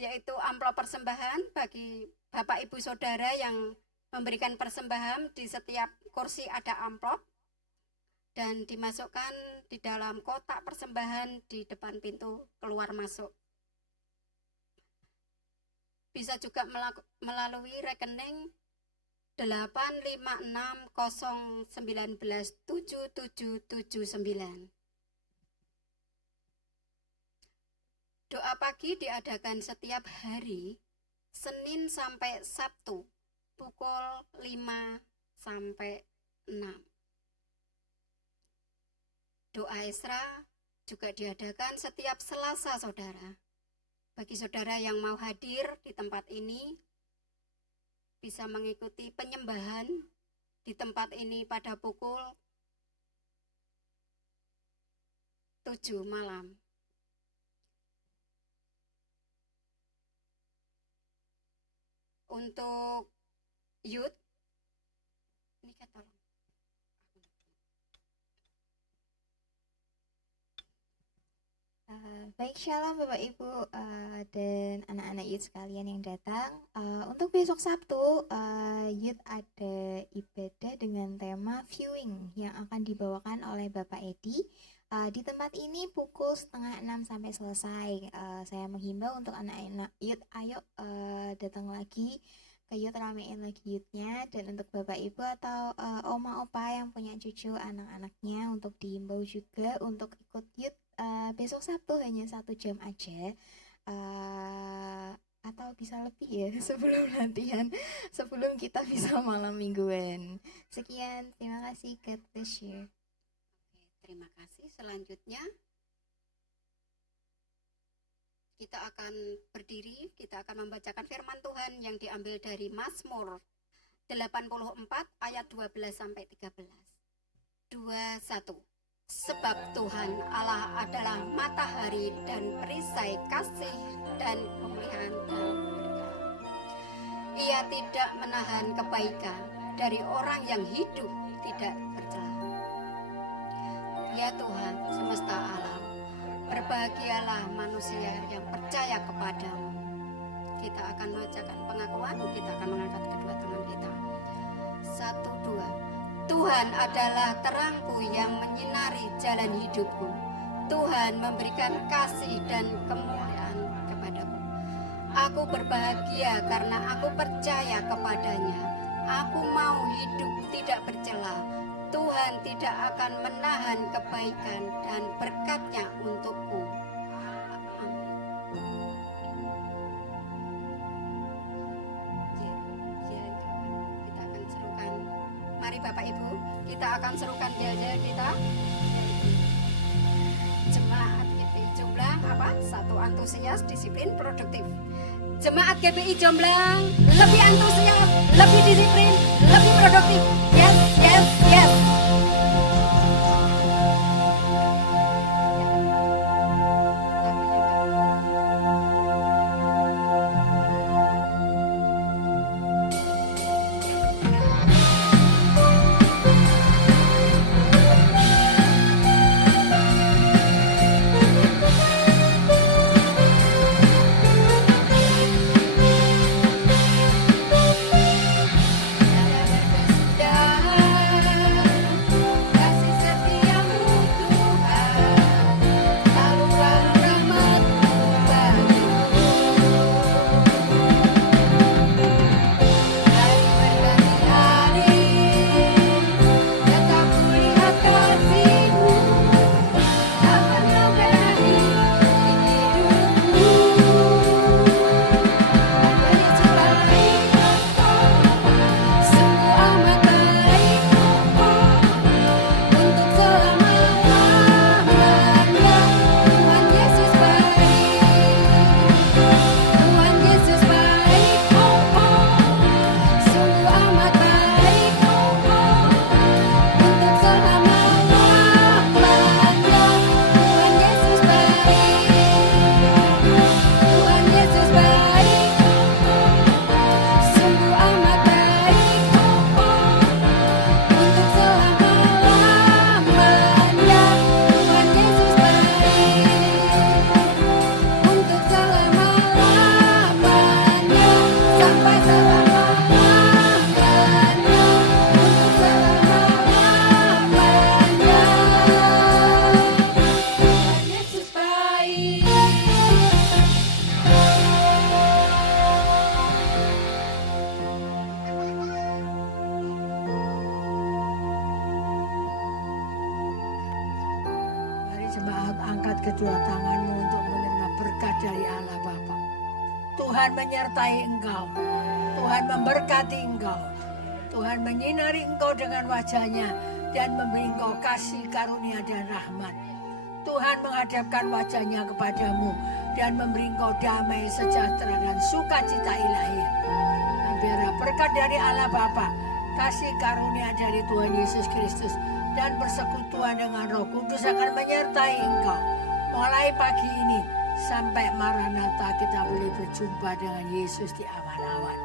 yaitu amplop persembahan bagi Bapak Ibu Saudara yang memberikan persembahan. Di setiap kursi ada amplop dan dimasukkan di dalam kotak persembahan di depan pintu keluar masuk. Bisa juga melalui rekening 85601977779. Doa pagi diadakan setiap hari Senin sampai Sabtu pukul 5 sampai 6. Doa Esra juga diadakan setiap Selasa Saudara. Bagi saudara yang mau hadir di tempat ini, bisa mengikuti penyembahan di tempat ini pada pukul 7 malam. Untuk youth, ini tolong. Baik, shalom Bapak Ibu dan anak-anak youth sekalian yang datang. Untuk besok Sabtu, youth ada ibadah dengan tema viewing yang akan dibawakan oleh Bapak Edi. Di tempat ini pukul 5:30 sampai selesai. Saya menghimbau untuk anak-anak youth, ayo datang lagi ke youth, ramein lagi youthnya. Dan untuk Bapak Ibu atau oma opa yang punya cucu anak-anaknya, untuk dihimbau juga untuk ikut youth besok Sabtu hanya 1 jam aja, atau bisa lebih ya sebelum latihan, sebelum kita bisa malam mingguan. Sekian, terima kasih, God bless you. Terima kasih. Selanjutnya kita akan berdiri, kita akan membacakan firman Tuhan yang diambil dari Mazmur 84 ayat 12 sampai 13. 21. Sebab Tuhan Allah adalah matahari dan perisai kasih dan pemulihan dan kebenaran. Ia tidak menahan kebaikan dari orang yang hidup tidak bercela. Ya Tuhan semesta alam, berbahagialah manusia yang percaya kepadamu. Kita akan membacakan pengakuan, kita akan mengangkat kedua tangan kita. 1, 2. Tuhan adalah terangku yang menyinari jalan hidupku. Tuhan memberikan kasih dan kemuliaan kepada Aku berbahagia karena aku percaya kepadanya. Aku mau hidup tidak bercela. Tuhan tidak akan menahan kebaikan dan berkat-Nya untukku. Kita akan serukan. Mari Bapak Ibu, kita akan serukan jaya kita. Jemaat GBI Jomblang apa? Satu antusias, disiplin, produktif. Jemaat GBI Jomblang lebih antusias, lebih disiplin, lebih produktif. Yes, yes, yes. Kasih setiamu Tuhan, salurkan rahmat-Mu bagiku. Dari berganti hari, tetap kulihat kasih-Mu, tak pernah berakhir di hidupku. Yesus baik, sungguh amat baik, untuk selama-lamanya. Tuhan Yesus baik, Tuhan Yesus baik, sungguh amat baik, untuk selama-lamanya. Tuhan Yesus baik, Tuhan Yesus baik, sungguh amat baik, untuk selama-lamanya. Tuhan Yesus baik, untuk selama-lamanya, sampai selama-lamanya, untuk selama-lamanya. Tuhan Yesus baik. Mari jemaat angkat kedua tanganmu untuk menerima berkat dari Allah Bapa. Tuhan menyertai engkau. Tuhan memberkati engkau. Tuhan menyinari engkau dengan wajah-Nya dan memberi engkau kasih karunia dan rahmat. Tuhan menghadapkan wajah-Nya kepadamu dan memberi engkau damai, sejahtera dan sukacita ilahi. Dan biarlah berkat dari Allah Bapa, kasih karunia dari Tuhan Yesus Kristus dan persekutuan dengan Roh Kudus akan menyertai engkau mulai pagi ini sampai Maranatha kita boleh berjumpa dengan Yesus di awan-awan.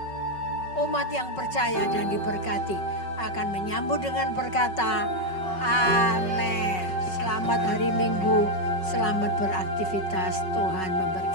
Umat yang percaya dan diberkati akan menyambut dengan berkata amin. Selamat hari Minggu, selamat beraktivitas, Tuhan memberkati.